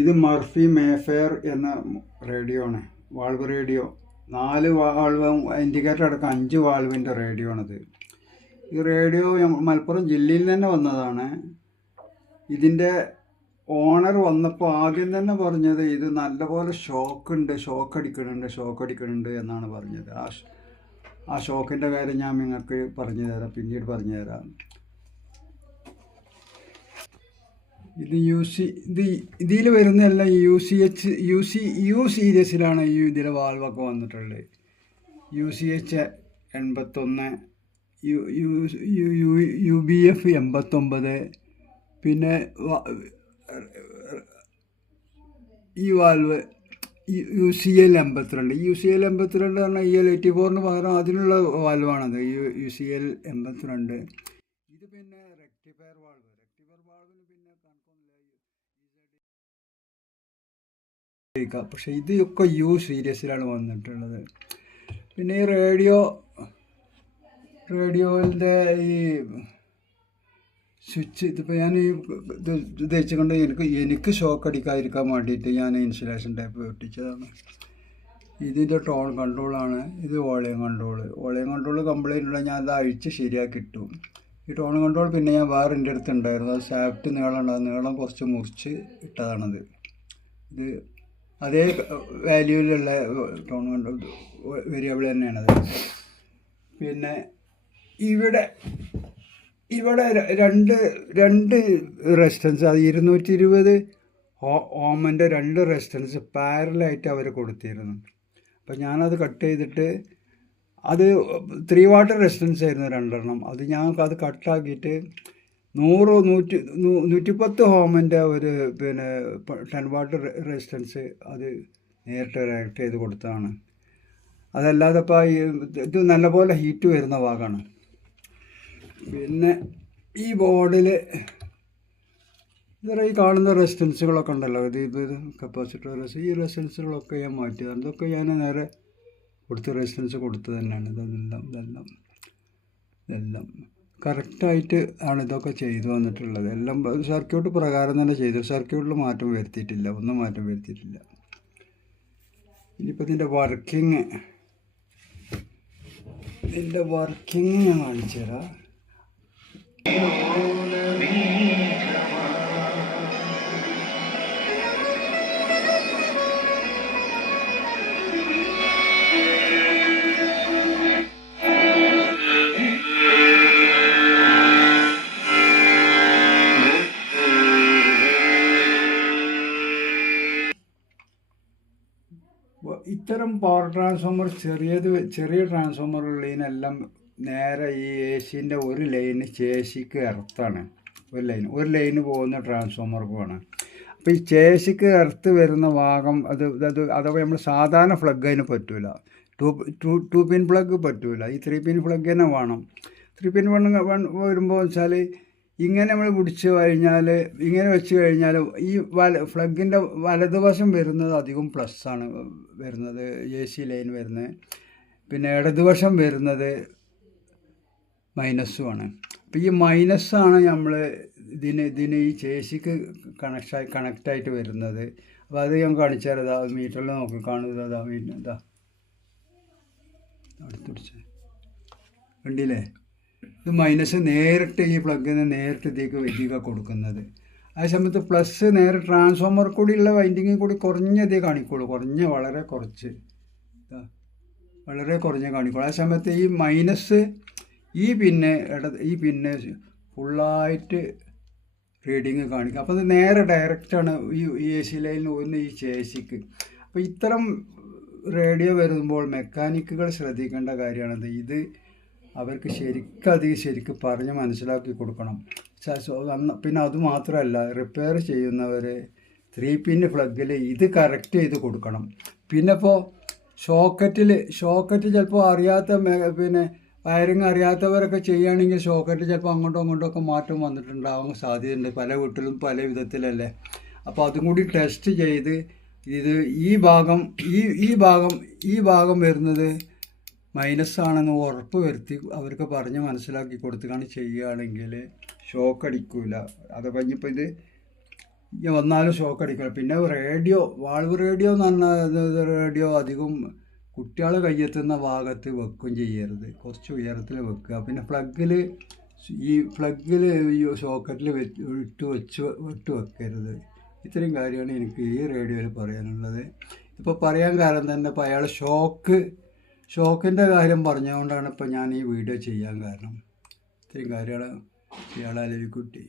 ഇത് Murphy Mayfair എന്ന radio ആണ്. Valve radio. 4 വാൾവ് ഇൻഡിക്കേറ്റർ അടക്കം 5 വാൾവിൻ്റെ റേഡിയോ ആണിത്. ഈ റേഡിയോ മലപ്പുറം ജില്ലയിൽ തന്നെ വന്നതാണ്. ഇതിൻ്റെ ഓണർ വന്നപ്പോൾ ആദ്യം തന്നെ പറഞ്ഞത് ഇത് നല്ലപോലെ ഷോക്ക് അടിക്കുന്നുണ്ട് എന്നാണ് പറഞ്ഞത്. ആ ഷോക്കിൻ്റെ കാര്യം ഞാൻ നിങ്ങൾക്ക് പിന്നീട് പറഞ്ഞു തരാം. ഇതിൽ വരുന്നതെല്ലാം യു സീരീസിലാണ് ഇതിലെ വാൾവൊക്കെ വന്നിട്ടുള്ളത്. UCH 81, UBF 89, പിന്നെ ഈ വാൾവ് UCL 82. UCL 82 പറഞ്ഞാൽ EL84 പകരം അതിനുള്ള വാൽവാണത്. UCL 82. ഇത് പിന്നെ റെക്ടിഫയർ വാൾവിന് പിന്നെ കണക്കൊന്നുമില്ല. പക്ഷെ ഇതൊക്കെ U സീരീസിലാണ് വന്നിട്ടുള്ളത്. പിന്നെ ഈ റേഡിയോയിൻ്റെ ഈ സ്വിച്ച് ഇതിപ്പോൾ ഞാൻ ഇത് വെച്ചുകൊണ്ട് എനിക്ക് ഷോക്ക് അടിക്കാതിരിക്കാൻ വേണ്ടിയിട്ട് ഞാൻ ഇൻസുലേഷൻ ടൈപ്പ് ഒട്ടിച്ചതാണ്. ഇതിൻ്റെ ടോൺ കൺട്രോളാണ്. ഇത് വോളിയം കൺട്രോൾ കംപ്ലൈൻ്റ് ഉള്ള ഞാൻ അത് അഴിച്ച് ശരിയാക്കി ഇട്ടു. ഈ ടോൺ കൺട്രോൾ പിന്നെ ഞാൻ വേറെ എൻ്റെ അടുത്ത് ഉണ്ടായിരുന്നു. അത് സാഫ്റ്റ് നീളം കുറച്ച് മുറിച്ച് ഇട്ടതാണത്. ഇത് അതേ വാല്യൂവിലുള്ള ടോൺ കൺട്രോൾ വേരിയബിൾ തന്നെയാണത്. പിന്നെ ഇവിടെ രണ്ട് റെസിസ്റ്റൻസ്, അത് 220 ഓമിൻ്റെ 2 റെസിസ്റ്റൻസ് പാരലായിട്ട് അവർ കൊടുത്തിരുന്നു. അപ്പം ഞാനത് കട്ട് ചെയ്തിട്ട് അത് 3 വാട്ട് റെസിസ്റ്റൻസ് ആയിരുന്നു 2 അത് അത് കട്ടാക്കിയിട്ട് 110 ഓമിൻ്റെ ഒരു 10 വാട്ട് റെസിസ്റ്റൻസ് അത് നേരിട്ട് കണക്ട് ചെയ്ത് കൊടുത്തതാണ്. അതല്ലാതെ ഇപ്പോൾ ഇത് നല്ലപോലെ ഹീറ്റ് വരുന്ന ഭാഗമാണ്. പിന്നെ ഈ ബോർഡിൽ ഈ കാണുന്ന റെസിസ്റ്റൻസുകളൊക്കെ ഉണ്ടല്ലോ, ഇത് കപ്പാസിറ്റർ ഈ റെസിസ്റ്റൻസുകളൊക്കെ ഞാൻ മാറ്റിയത്. അതൊക്കെ ഞാൻ നേരെ റെസിസ്റ്റൻസ് കൊടുത്ത് തന്നെയാണ്. ഇതെല്ലാം കറക്റ്റായിട്ട് ആണ് ഇതൊക്കെ ചെയ്തു വന്നിട്ടുള്ളത്. എല്ലാം സർക്യൂട്ട് പ്രകാരം തന്നെ ചെയ്തു. സർക്യൂട്ടിൽ ഒന്നും മാറ്റം വരുത്തിയിട്ടില്ല. ഇനിയിപ്പോൾ ഇതിൻ്റെ വർക്കിംഗ് ഞാൻ കാണിച്ചു തരാം. ഇത്തരം പവർ ട്രാൻസ്ഫോമർ ചെറിയ ട്രാൻസ്ഫോമറുള്ളതിനെല്ലാം നേരെ ഈ AC-ൻ്റെ ഒരു ലൈന് ചേസിക്ക് എർത്താണ്. ഒരു ലൈന് പോകുന്ന ട്രാൻസ്ഫോമർക്ക് വേണം. അപ്പോൾ ഈ ചേസിക്ക് എർത്ത് വരുന്ന ഭാഗം അഥവാ നമ്മൾ സാധാരണ പ്ലഗ് അതിന് പറ്റൂല. 2 പിൻ പ്ലഗ് പറ്റൂല. ഈ 3 പിൻ പ്ലഗ് തന്നെ വേണം. 3 പിൻ വരുമ്പോൾ വെച്ചാൽ ഇങ്ങനെ നമ്മൾ പിടിച്ച് കഴിഞ്ഞാൽ, ഇങ്ങനെ വെച്ച് കഴിഞ്ഞാൽ ഈ പ്ലഗിൻ്റെ വലതുവശം വരുന്നത് അധികം പ്ലസ്സാണ് വരുന്നത്, AC ലൈൻ വരുന്നത്. പിന്നെ ഇടതുവശം വരുന്നത് മൈനസുമാണ്. അപ്പോൾ ഈ മൈനസ്സാണ് നമ്മൾ ഇതിന് ഈ ചേസിക്ക് കണക്റ്റായിട്ട് വരുന്നത്. അപ്പോൾ അത് ഞാൻ കാണിച്ചു തരാം. മീറ്ററിൽ നോക്കി കാണുന്നത് അടുത്ത് പിടിച്ച് കണ്ടില്ലേ? ഇത് മൈനസ് നേരിട്ട് ഈ പ്ലഗിൽ നിന്ന് നേരിട്ട് ഇതിലേക്ക് കൊടുക്കുന്നത്. ആ സമയത്ത് പ്ലസ് നേരെ ട്രാൻസ്ഫോമർ കൂടിയുള്ള വൈൻഡിങ്ങിൽ കൂടി കുറഞ്ഞതേ കാണിക്കുള്ളൂ. വളരെ കുറഞ്ഞേ കാണിക്കുള്ളൂ. ആ സമയത്ത് ഈ മൈനസ് ഈ പിന്നെ ഫുള്ളായിട്ട് റീഡിങ് കാണിക്കും. അപ്പോൾ അത് നേരെ ഡയറക്റ്റാണ് ഈ AC ലൈനിൽ പോകുന്ന ഈ ചേസിക്ക്. അപ്പോൾ ഇത്തരം റേഡിയോ വരുമ്പോൾ മെക്കാനിക്കുകൾ ശ്രദ്ധിക്കേണ്ട കാര്യമാണത്. ഇത് അവർക്ക് ശരിക്കും പറഞ്ഞ് മനസ്സിലാക്കി കൊടുക്കണം. പിന്നെ അതുമാത്രമല്ല, റിപ്പയർ ചെയ്യുന്നവർ 3 പിൻ പ്ലഗിൽ ഇത് കറക്റ്റ് ചെയ്ത് കൊടുക്കണം. പിന്നെ ഇപ്പോൾ ഷോക്കറ്റ് ചിലപ്പോൾ അറിയാത്ത വയറിങ് അറിയാത്തവരൊക്കെ ചെയ്യുകയാണെങ്കിൽ ഷോക്കറ്റ് ചിലപ്പോൾ അങ്ങോട്ടും ഒക്കെ മാറ്റം വന്നിട്ടുണ്ടാവാൻ സാധ്യതയുണ്ട്. പല വീട്ടിലും പല വിധത്തിലല്ലേ. അപ്പോൾ അതും കൂടി ടെസ്റ്റ് ചെയ്ത് ഈ ഭാഗം വരുന്നത് മൈനസാണെന്ന് ഉറപ്പ് വരുത്തി അവർക്ക് പറഞ്ഞ് മനസ്സിലാക്കി കൊടുത്തുകൊണ്ട് ചെയ്യുകയാണെങ്കിൽ ഷോക്ക് അടിക്കില്ല. അത് കഴിഞ്ഞപ്പോൾ ഇനി വന്നാലും ഷോക്ക് അടിക്കണം. പിന്നെ റേഡിയോ, വാൾവ് റേഡിയോ എന്ന് പറഞ്ഞാൽ റേഡിയോ അധികം കുട്ടികൾ കയ്യെത്തുന്ന ഭാഗത്ത് വെക്കും ചെയ്യരുത്, കുറച്ച് ഉയരത്തിൽ വെക്കുക. പിന്നെ പ്ലഗിൽ ഈ സോക്കറ്റിൽ ഇട്ട് വെക്കരുത്. ഇത്രയും കാര്യമാണ് എനിക്ക് ഈ റേഡിയോയിൽ പറയാനുള്ളത്. ഇപ്പോൾ പറയാൻ കാരണം തന്നെ ഇപ്പോൾ അയാൾ ഷോക്കിൻ്റെ കാര്യം പറഞ്ഞുകൊണ്ടാണ് ഇപ്പോൾ ഞാൻ ഈ വീഡിയോ ചെയ്യാൻ കാരണം. ഇത്രയും കാര്യമാണ് ഇയാൾ അലവിക്കുട്ടി.